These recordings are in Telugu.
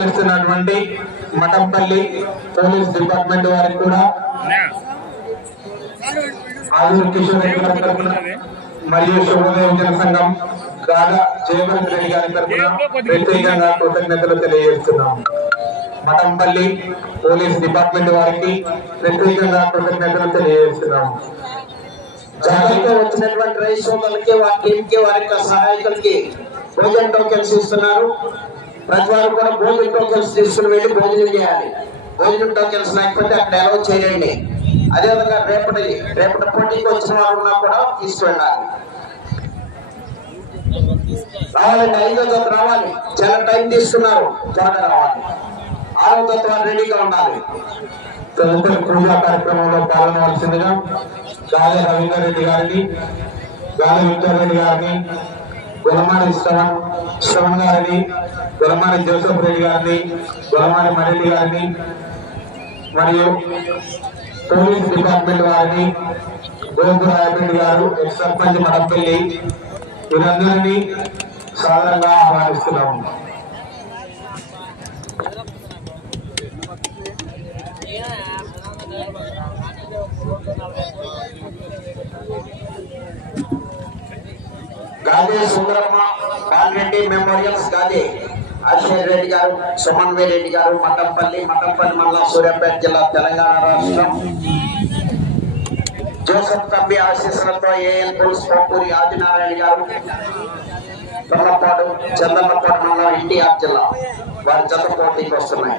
చేస్తున్నటువంటి మఠంపల్లి పోలీస్ డిపార్ట్మెంట్ వారికి కూడా కిషోర్ మరియు శుభోదయం జన సంఘం కాగా జయభరత్ రెడ్డి గారి తరఫున ప్రత్యేకంగా కృతజ్ఞతలు తెలియజేస్తున్నాం. మఠంపల్లి పోలీస్ డిపార్ట్మెంట్ వారికి ప్రత్యేకంగా కృతజ్ఞతలు తెలియజేస్తున్నాం. జాతరతో వచ్చినటువంటి రైస్ సోదరులకి వారి టీమ్కి వారి యొక్క సహాయకులకి భోజన టోకెన్స్ ఇస్తున్నారు. ప్రతి వారు కూడా భోజన టోకెన్స్ తీసుకుని వెళ్ళి భోజనం చేయాలి. భోజనం టోకెన్స్ లేకపోతే అక్కడ ఎలా చేయండి అదేవిధంగా రేపటి రేపటి పోటీకి వచ్చిన వారు ఉన్నా కూడా తీసుకెళ్ళాలి. రావాలండి ఐదో తోత రావాలి. చాలా టైం తీసుకున్నారు. త్వరగా రావాలి. ఆరో తోత రెడీగా ఉండాలి. తదుపరి పూజా కార్యక్రమంలో పాల్గొనవలసిందిగా గాలి రవీందర్ రెడ్డి గారిని గాలి విక్టర్ రెడ్డి గారిని గులమాని శ్రవణ్ శ్రవణ్ గారిని గులమాని జోసఫ్ రెడ్డి గారిని గులమాని మరెడ్డి గారిని మరియు పోలీస్ డిపార్ట్మెంట్ వారిని గోపు రాయరెడ్డి గారు ఎక్స్ సర్పంచ్ మడపల్లి వీరందరినీ సాధారణంగా ఆహ్వానిస్తున్నాము. గాంధీ సుందరమ్మ బాలరెడ్డి మెమోరియల్స్ గాంధీ అశ్వర్ రెడ్డి గారు సుమన్వే రెడ్డి గారు మఠంపల్లి మఠంపల్లి మండలం సూర్యాపేట జిల్లా తెలంగాణ రాష్ట్రం. జోసఫ్ తబ్బి ఆశీస్సులతో ఏఎల్ పుల్స్ పొప్పూరి ఆదినారాయణ గారు. తొల్లపాడు చందన్నపాడు మండలం ఎన్టీఆర్ జిల్లా. వారి జత పోటీకి వస్తున్నాయి.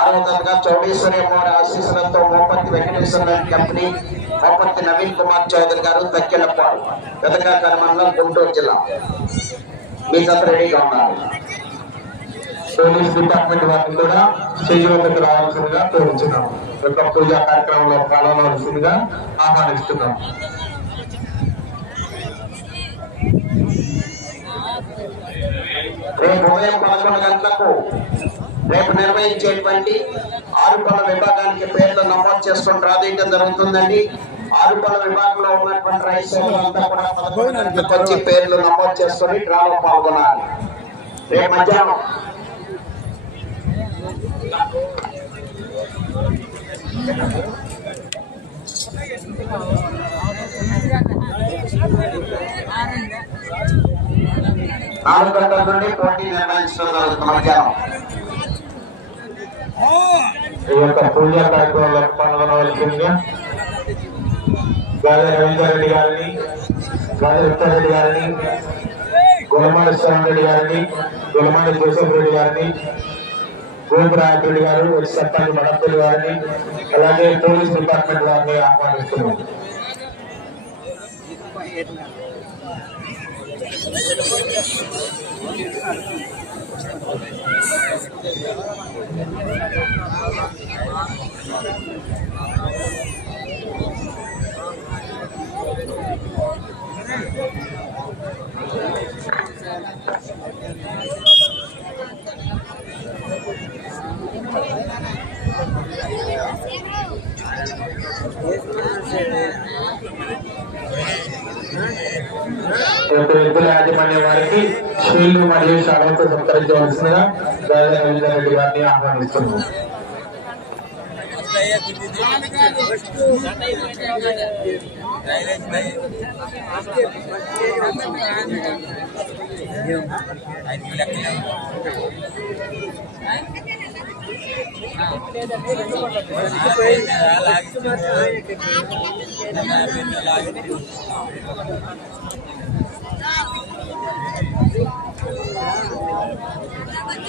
ఆరో తరగతిగా చౌడేశ్వరి అమ్మవారి ఆశీస్సులతో మోపతి వెంకటేశ్వర కంపెనీ మోపత్తి నవీన్ కుమార్ చౌదరి గారు తక్కెలపాడు పెదకాకర మండలం గుంటూరు జిల్లా. మీ జత రెడీగా ఉన్నారు పోలీస్ డిపార్ట్మెంట్ వారిని కూడా స్టేజ్ రావాల్సిందిగా కోరుచున్నాం. ఈ యొక్క పూజా కార్యక్రమంలో పాల్గొనవలసిందిగా ఆహ్వానిస్తున్నాం. రేపు ఉదయం పదకొండు గంటలకు రేపు నిర్వహించేటువంటి ఆరు పనుల విభాగానికి పేర్లు నమోదు చేసుకుని రాదీయడం జరుగుతుందండి. ఆరుపల్ల విభాగంలో ఉన్నటువంటి రైతులంతా కూడా వచ్చి పేర్లు నమోదు చేసుకొని డ్రాలో పాల్గొనాలి. రేపు మధ్యాహ్నం. నాలుగు గంటల నుండి పోటీ నిర్వహించడం జరుగుతుంది మధ్యాహ్నం. ఈ యొక్క పూజా కార్యక్రమంలో పాల్గొనవలసిందిగా గాలి రవీందర్ రెడ్డి గారిని గాలి విక్టర్ రెడ్డి గారిని గులమాడి శ్రవణ్ రెడ్డి గారిని గులమాడి జోసఫ్ రెడ్డి గారిని గోపురాయక్ గారు సర్పంచ్ మడపల్లి గారిని అలాగే పోలీస్ డిపార్ట్మెంట్ వారిని ఆహ్వానిస్తున్నాం రేపు ఎద్దుల యాజమాన్య వారికి షీల్డ్ మరియు షాలతో సత్కరించవలసిందిగా గాలి రవీందర్ రెడ్డి గారిని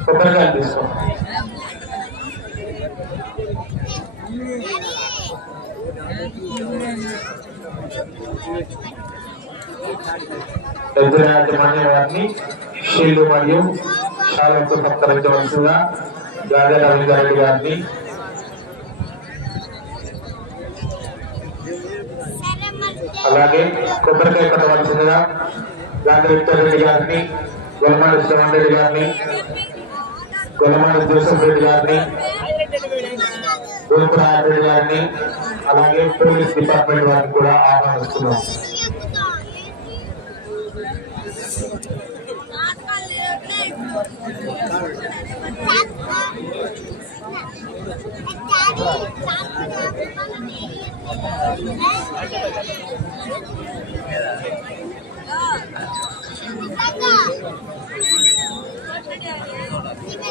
కొబ్బరికాయలు తీసుకోండి ఎద్దుల యాజమాన్య వారిని షీల్డ్ మరియు శాలతో సత్కరించవలసిందిగా గాజా రవీంద్రారెడ్డి గారిని అలాగే కొబ్బరికాయ కట్టవలసిందిగా గాంధీ విక్టర్ రెడ్డి గారిని గొలమాడి శ్రవణ్ రెడ్డి గారిని గొలమాడి జోసెఫ్ రెడ్డి గారిని గురుపు రెడ్డి గారిని అలాగే పోలీస్ డిపార్ట్మెంట్ వారిని కూడా ఆహ్వానిస్తున్నాం.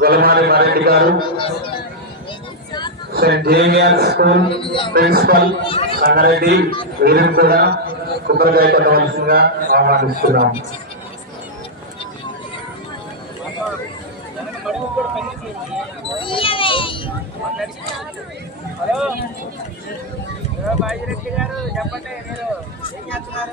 Golamadi Mareddy garu saint Xavier school principal Sangareddy వీరిని కూడా కొబ్బరికాయ కట్టవలసిందిగా ఆహ్వానిస్తున్నాం. హలో. బాజిరెడ్డి గారు చెప్పండి మీరు ఏం చేస్తున్నారు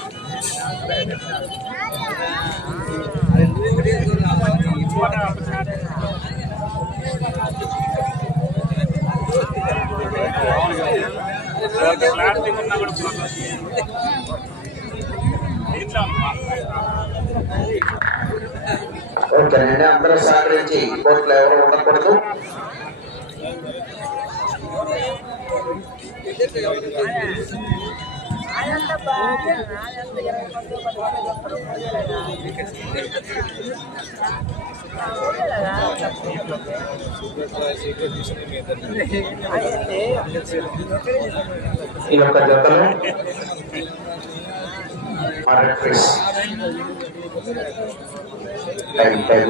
ఓకేనండి అందరూ సహకరించి కోర్టులో ఎవరు ఉండకూడదు Thank you. ఈ యొక్క జతలో రెఫరీస్ టైం టైం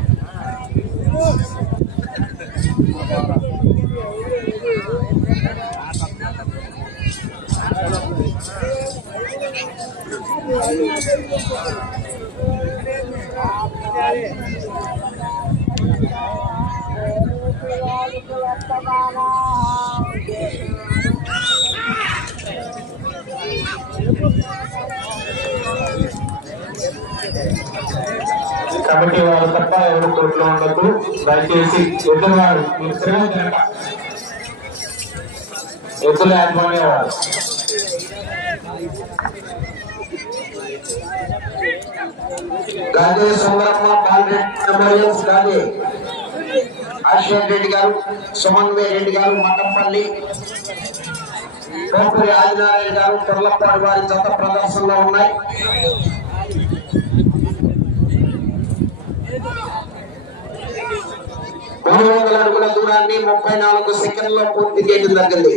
కమిటీ వారు తప్ప ఎవరు కోర్టులో ఉండదు దయచేసి ఎదురువారు మీరు తిరగ తిరగ ఎద్దులు యాజమాన్యవారు గాదే సుందరమ్మ బాలరెడ్డి మెమోరియల్స్ గాదే అశ్వన్ రెడ్డి గారు సుమన్వే రెడ్డి గారు మటంపల్లి కోపూరి ఆదినారాయణ గారు తొర్లపాడు వారి జత ప్రదర్శనలో ఉన్నాయి. మూడు వందల అడుగుల దూరాన్ని ముప్పై నాలుగు సెకండ్లో పూర్తి చేయడం జరిగింది.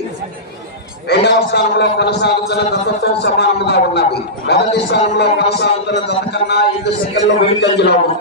రెండవ స్థానంలో కొనసాగుతున్న దత్తతో సమానముగా ఉన్నది. మొదటి స్థానంలో కొనసాగుతున్న దత్త కన్నా ఐదు సెకండ్లు అంజలో ఉంది.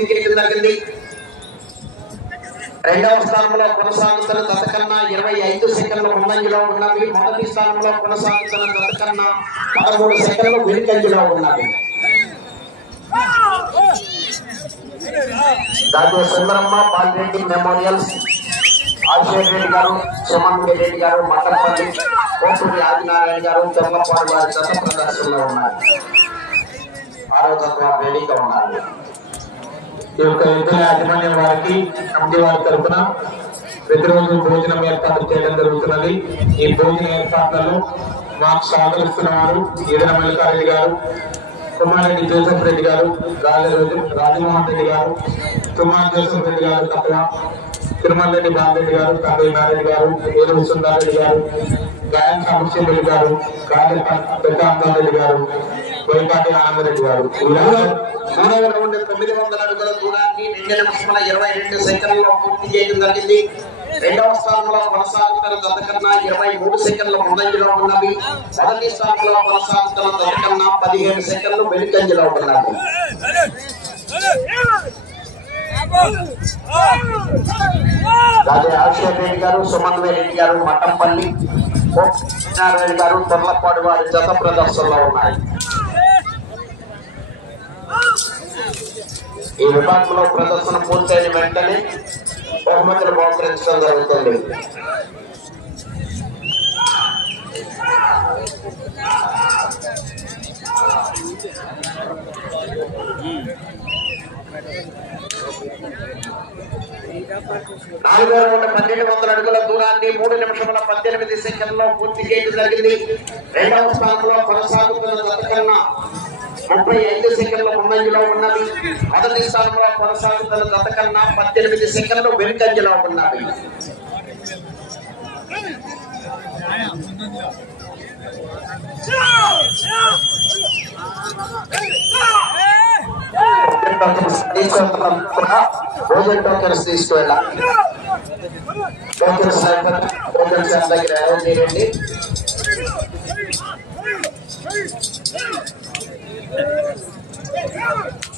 పూర్తి చేయడం జరిగింది రెండవ స్థానంలో కొనసాగుతున్న దత్త ఇరవై ఐదు సెకండ్ల ముందంజలో ఉన్నవి. మొదటి స్థానంలో కొనసాగుతున్న దత్త పదమూడు సెకండ్లు వెనుకంజలో ఉన్నవి. డాక్టర్ సుందరమ్మ పాల్రెడ్డి మెమోరియల్స్ అభిషేక్ రెడ్డి గారు సుమన్ రెడ్డి గారు మటంపల్లి కోటూరి ఆదినారాయణ గారు తెల్లపాడు వారి దత్త ప్రదర్శనలో ఉన్నారు. ఆరో తత్వ వేదిక ఉన్నారు. ఈ యొక్క ఎద్దుల యాజమాన్యం వారికి కమిటీ వారి తరఫున ప్రతిరోజు భోజనం ఏర్పాటు చేయడం జరుగుతున్నది. ఈ భోజన ఏర్పాట్లలో మాకు సహకరిస్తున్న వారు ఈదన మల్లికారెడ్డి గారు కుమారెడ్డి జోసఫ్ రెడ్డి గారు రాజరాజు రాజమోహన్ రెడ్డి గారు తుమ్మాల జోసఫ్ రెడ్డి గారు తప్ప తిరుమల రెడ్డి బాలరెడ్డి గారు తండ్రి నారెడ్డి గారు ఏలూరు సుందారెడ్డి గారు గాయన సమస్య రెడ్డి గారు గాలి పెద్ద రెడ్డి గారు బోయపాటి ఆనందరెడ్డి గారు మూడవ రౌండ్ తొమ్మిది వందల అడుగుల దూరాన్ని రెండు ఇరవై రెండు సెకండ్లలో పూర్తి చేయడం జరిగింది. రెండవ స్థానంలో కొనసాగుతున్న దత్త కన్నా ఇరవై మూడు సెకండ్ల ముందంజలో ఉన్నవి మొదటి స్థానంలో కొనసాగుతున్న దత్త కన్నా పదిహేను సెకండ్లు వెనుకంజలో ఉన్నవి రాజా అభిషేక్ రెడ్డి గారు సుమన్వయ్ రెడ్డి గారు మట్టంపల్లి రెడ్డి గారు తొర్లపాడు వారి జత ప్రదర్శనలో ఉన్నాయి. ఈ విభాగంలో ప్రదర్శన పూర్తయిన వెంటనే బహుమతులు బహుకరించడం జరుగుతుంది. నాలుగో రౌండ్ పన్నెండు వందల అడుగుల దూరాన్ని మూడు నిమిషముల పద్దెనిమిది సెకండ్లో పూర్తి చేయడం జరిగింది. రెండవ స్థానంలో కొనసాగుతున్న దత్త ముప్పై ఐదు సెకండ్ల ముందంజలో ఉన్నది. మొదటి స్థానంలో కొనసాగుతున్న గత కన్నా పద్దెనిమిది సెకండ్లు వెనుకంజలో ఉన్నది. భోజన్ టోకెన్స్ తీసుకువెళ్ళాలి టోకెన్స్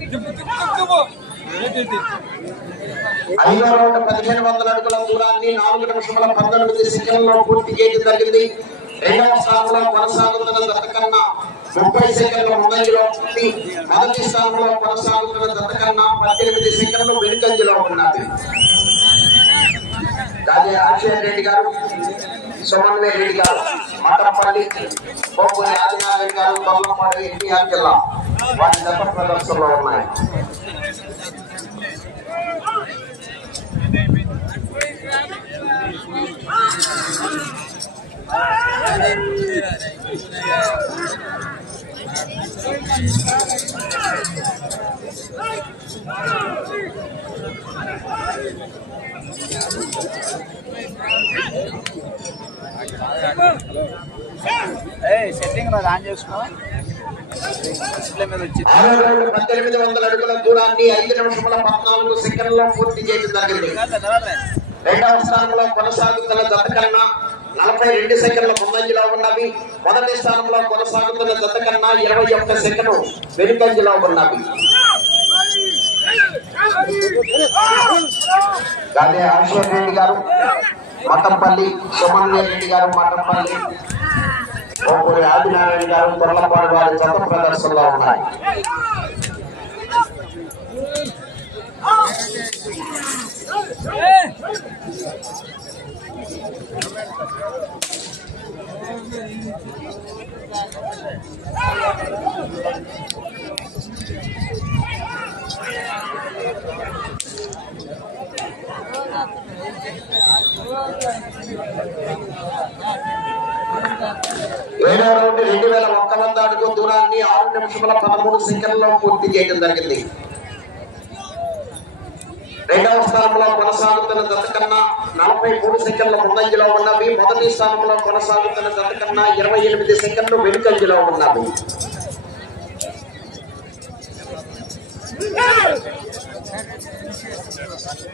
టోకెన్స్ దగ్గర అరేంజ్ చేయండి ఐదో రౌండ్ పదిహేను వందల అడుగుల దూరాన్ని నాలుగు నిమిషముల పంతొమ్మిది సెకండ్లో పూర్తి చేయడం జరిగింది. రెండవ స్థానంలో కొనసాగుతున్న దత్తకన్నా ముప్పై సెకండ్ల ముందంజలో ఉంది మొదటి స్థానంలో కొనసాగుతున్న దత్తకన్నా పద్దెనిమిది సెకండ్లు వెనుకంజలో ఉన్నది రాజే అభిషేక్ రెడ్డి గారు సుమన్వయ్ రెడ్డి గారు మటపల్లి బొబ్బు ఆదినారాయణ గారు తొల్లపాడు ఎన్టీఆర్ జిల్లా. వాటి దత్త ప్రదర్శనలో ఉన్నాయి. సెట్టింగ్ ఆన్ చేసుకో పద్దెనిమిది వందల అడుగుల దూరాన్ని ఐదు నిమిషముల పద్నాలుగు సెకండ్లో పూర్తి చేయడం జరిగింది రెండవ స్థానంలో కొనసాగుతున్న జత కన్నా నలభై రెండు సెకండ్ల ముందంజలో ఉన్నవి. మొదటి స్థానంలో కొనసాగుతున్న జత కన్నా ఇరవై ఒక్క సెకండ్ వెనుకంజలో ఉన్నవి. అదే అభిషేక్ రెడ్డి గారు మటంపల్లి సుమన్య రెడ్డి గారు మటంపల్లి ఓపూరి ఆదినారాయణ గారు తొరలపాడు వారి జత ప్రదర్శనలో ఉన్నాయి. ఏడో రౌండ్ రెండు వేల ఒక్క వంద అడుగు దూరాన్ని ఆరు నిమిషముల పదమూడు సెకండ్లో పూర్తి చేయడం జరిగింది. రెండవ స్థానంలో కొనసాగుతున్న జత కన్నా నలభై మూడు సెకండ్ల ముందంజలో ఉన్నవి. మొదటి స్థానంలో కొనసాగుతున్న జత కన్నా ఇరవై ఎనిమిది సెకండ్లు వెనుకంజలో ఉన్నవి.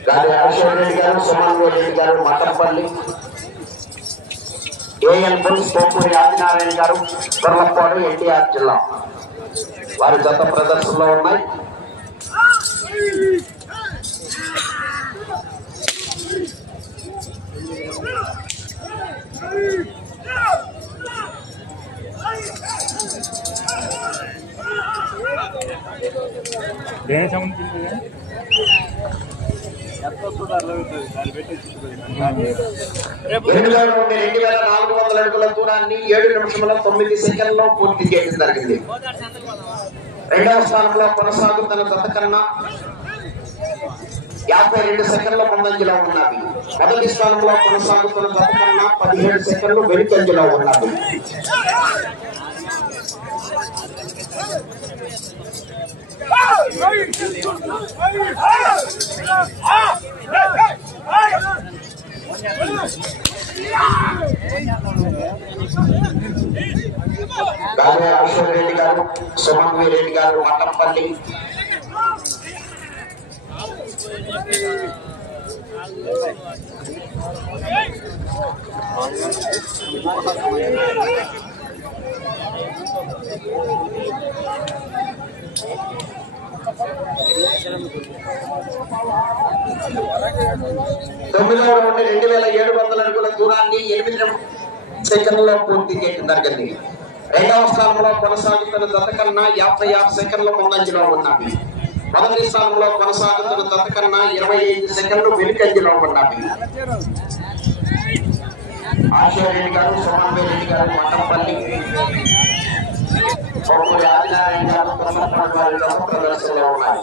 గాలి అశోక్ రెడ్డి గారు సుమన్ రెడ్డి గారు మఠంపల్లి ఏఎల్ బుల్స్ పోపూరి ఆదినారాయణ గారు కొర్లపాడు ఎన్టీఆర్ జిల్లా. వారి జత ప్రదర్శనలో ఉన్నాయి. దేని సంబంధించింది ఎనిమిది నుండి రెండు వేల నాలుగు వందల అడుగుల దూరాన్ని ఏడు నిమిషముల తొమ్మిది సెకండ్లో పూర్తి చేయడం జరిగింది. రెండవ స్థానంలో కొనసాగుతున్న జత కన్నా యాభై రెండు సెకండ్ల ముందంజలో ఉన్నవి మొదటి స్థానంలో కొనసాగుతున్న జత పదిహేడు సెకండ్లు వెనుకంజలో ఉన్నవి గాలి అశోక్ రెడ్డి గారు సుమన్ రెడ్డి గారు మట్టంపల్లి తొమ్మిదవ నుండి రెండు వేల ఏడు వందల అడుగుల దూరాన్ని ఎనిమిది సెకండ్లలో పూర్తి చేయడం జరిగింది. రెండవ స్థానంలో కొనసాగుతున్న జత కన్నా యాభై ఆరు సెకండ్ల ముందంజలో ఉన్నాయి మొదటి స్థానంలో కొనసాగుతున్న జత కన్నా ఇరవై ఐదు సెకండ్లు వెనుకంజలో ఉన్నాయి ఆశయారెడ్డి గారు సోమన్ రెడ్డి గారు మఠంపల్లి ఆదినారాయణ గారు ప్రదర్శనలో ఉన్నాయి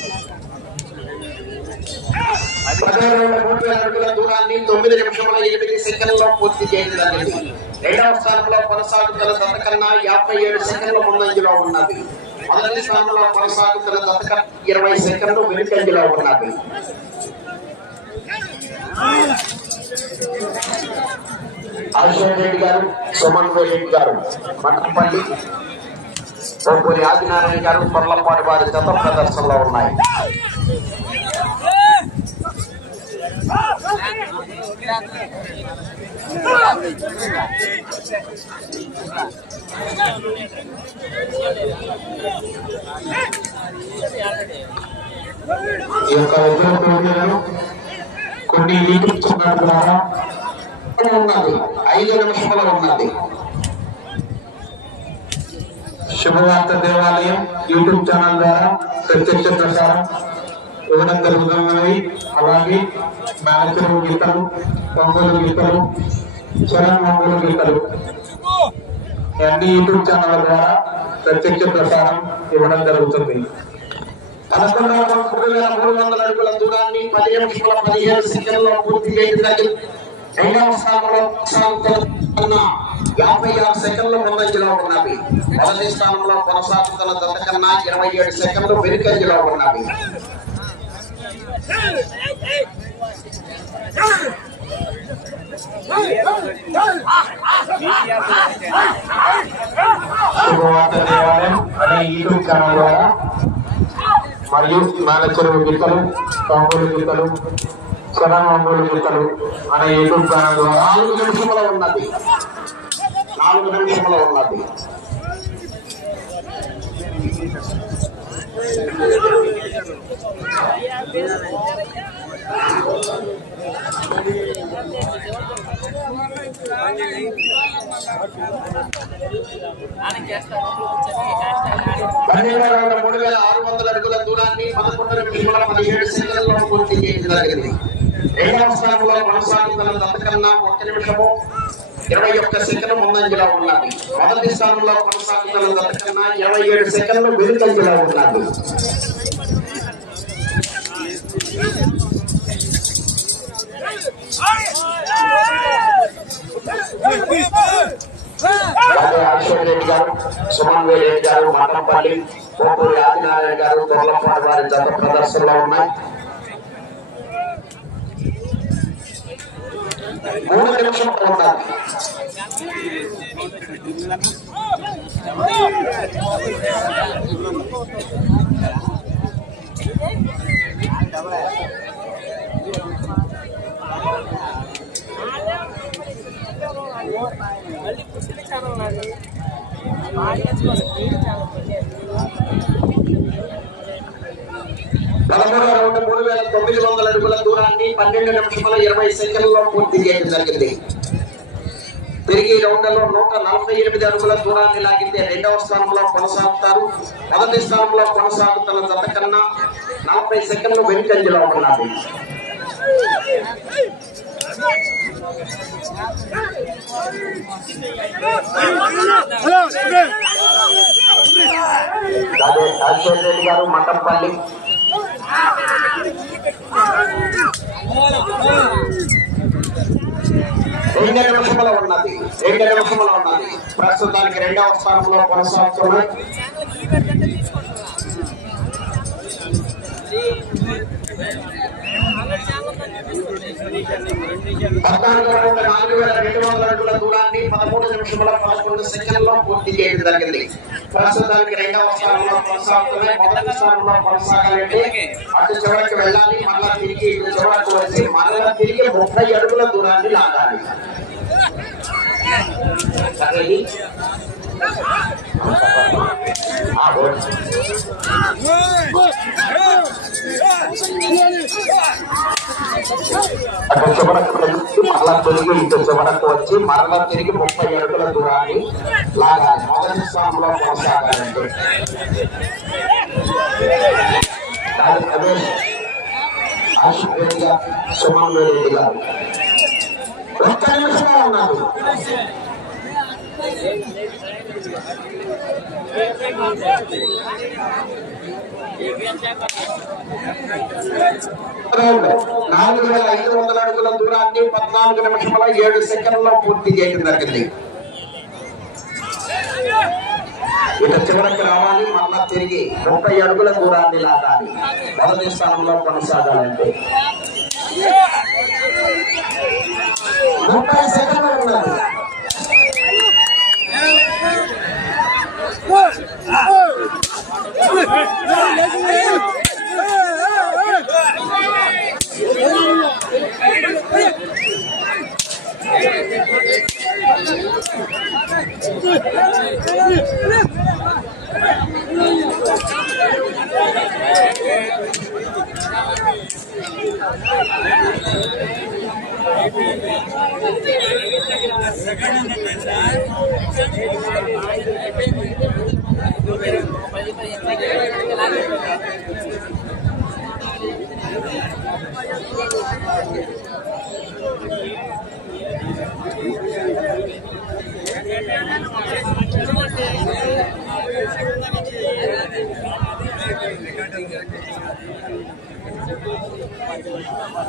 మూడు వేల అడుగుల దూరాన్ని తొమ్మిది నిమిషముల ఎనిమిది సెకండ్లలో పూర్తి చేయడం రెండవ స్థానంలో కొనసాగుతున్న జత యాభై ఏడు సెకండ్ల ముందంజలో ఉన్నది. మొదటి స్థానంలో కొనసాగుతున్న ఇరవై సెకండ్లు వెనుకంజలో ఉన్నది. అశోక్ రెడ్డి గారు సుమన్ రెడ్డి గారు మఠంపల్లి పొంపూరి ఆదినారాయణ గారు పొర్లపాటి వారి గత ప్రదర్శనలో ఉన్నాయి. ఈ యొక్క ఇద్దరు ప్రోగ్రాలు కొన్ని యూట్యూబ్ ద్వారా ఉన్నది. ఐదు నిమిషముల ఉన్నది. శుభవార్త దేవాలయం యూట్యూబ్ ఛానల్ ద్వారా ప్రత్యక్ష ప్రసారం ఇవ్వడం జరుగుతున్నది. అలాగే మేనేజర్ గీతలు ఒంగోలు గీతలు చరణ్ ఒంగోలు గీతలు. అన్ని యూట్యూబ్ ఛానల్ ద్వారా ప్రత్యక్ష ప్రసారం ఇవ్వడం జరుగుతుంది. పదకొండవ మూడు వేల మూడు వందల అడుగుల దూరాన్ని పది నిమిషముల పదిహేను సెకండ్లో పూర్తి చేయడం రెండవ స్థానంలో కొనసాగుతున్న యాభై ఆరు సెకండ్లు ముందంజలో ఉన్నవి. మొదటి స్థానంలో కొనసాగుతున్న జత కన్నా ఇరవై ఏడు సెకండ్లు వెనుకంజలో ఉన్నవి. శుభవార్త దేవాలయం అనే యూట్యూబ్ ఛానల్ ద్వారా మరియు నాగచెరువు గీతలు కంబూరు గీతలు చరణంబూరు గీతలు అనే యూట్యూబ్ ఛానల్ ద్వారా నాలుగు నిమిషంలో ఉన్నది. నాలుగు నిమిషంలో ఉన్నది. పన్నెండు వేల మూడు వేల ఆరు వందల అడుగుల దూరాన్ని పదకొండు నిమిషముల పదిహేడు సెకండ్లలో పూర్తి చేయడం జరిగింది రెండవ స్థానంలో కొనసాగుతున్న అంతకన్నా ఒక్క నిమిషము ఇరవై ఒక్క సెకండ్లు ముందంజలో ఉన్నాడు మొదటి స్థానంలో కొనసాగుతున్న అంతకన్నా ఇరవై ఏడు సెకండ్లు వెనుకంజలో ఉన్నది అలాగే రెడ్డి గారు సుమన్ రెడ్డి గారు మఠంపల్లి పోపూరి ఆదినారాయణ గారు తొర్లపాడు వారి జత ప్రదర్శనలో ఉన్నాయి. మూడు నిమిషం ఉండాలి మళ్ళీ పుట్టిన ఛానల్ నాకు ఆడియన్స్ కోసం ఛానల్ పదమూడవ రౌండ్ మూడు వేల తొమ్మిది వందల అడుగుల దూరాన్ని పన్నెండు నిమిషముల ఇరవై సెకండ్లలో పూర్తి చేయడం జరిగింది. తిరిగి రౌండ్లో నూట నలభై ఎనిమిది అడుగుల దూరాన్ని లాగితే రెండవ స్థానంలో కొనసాగుతారు. మొదటి స్థానంలో కొనసాగుతున్న జత కన్నా నలభై సెకండ్లు వెనుకంజలో ఉన్నారు అదే రాజశేఖర రెడ్డి గారు మఠంపల్లి రెండు నిమిషముల ఉన్నది. రెండు నిమిషముల ఉన్నది ప్రస్తుతానికి రెండవ స్థానంలో కొనసాగుతున్నాయి పద్నాలుగు నాలుగు వేల రెండు వందల అడుగుల దూరాన్ని పదమూడు నిమిషముల పదకొండు సెకండ్లో పూర్తి చేయడం జరిగింది ప్రస్తుతానికి రెండవ స్థానంలో కొనసాగుతున్నాయి మొదటి స్థానంలో కొనసాగాలంటే అటు చివరికి వెళ్ళాలి మళ్ళా తిరిగి ఇటు చివరకు వచ్చి మళ్ళా తిరిగి ముప్పై అడుగుల దూరాన్ని లాగాలి సరే ఆగు. అటు చివరకు వెళ్ళి మళ్ళా తిరిగి ఇటు చివరకు వచ్చి మరలా తిరిగి ముప్పై అడుగుల దూరాన్ని లాగాలి మొదటి స్థానంలో కొనసాగాలంటే అది అదే ఆశిక్ రెడ్డి గారు సుమన్ రెడ్డి గారు ఒక్క నిమిషంలో ఉన్నారు రౌండ్ నాలుగు వేల ఐదు వందల అడుగుల దూరాన్ని పద్నాలుగు నిమిషముల ఏడు సెకండ్లో పూర్తి చేయడం జరిగింది. ఇక చివరికి రావాలి మళ్ళా తిరిగి ముప్పై అడుగుల దూరాన్ని లాగాలి. మొదటి స్థానంలో కొనసాగాలంటే. ముప్పై సెకండ్లు ఉన్నది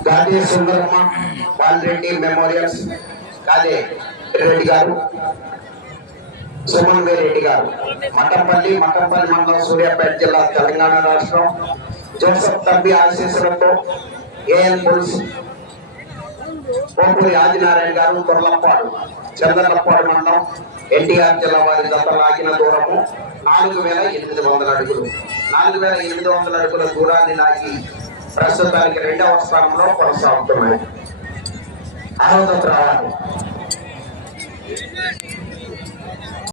గాంధీ సుందరమ్మ పాల్రెడ్డి మెమోరియల్స్ కాదే రెడ్డి గారు సుమన్ రెడ్డి గారు. మఠంపల్లి మఠంపల్లి మండలం సూర్యాపేట జిల్లా తెలంగాణ రాష్ట్రం. జోసఫ్ తంబి ఆశీస్సులతో ఏఎన్ పుల్స్ పోపూరి ఆదినారాయణ గారు తొర్లప్పాడు చంద్రలప్పాడు మండలం ఎన్టీఆర్ జిల్లా వారి దత్త లాగిన దూరము నాలుగు వేల ఎనిమిది వందల అడుగులు. నాలుగు వేల ఎనిమిది వందల అడుగుల దూరాన్ని లాగి ప్రస్తుతానికి రెండవ స్థానంలో కొనసాగుతున్నాయి. అర్హత రావాలి.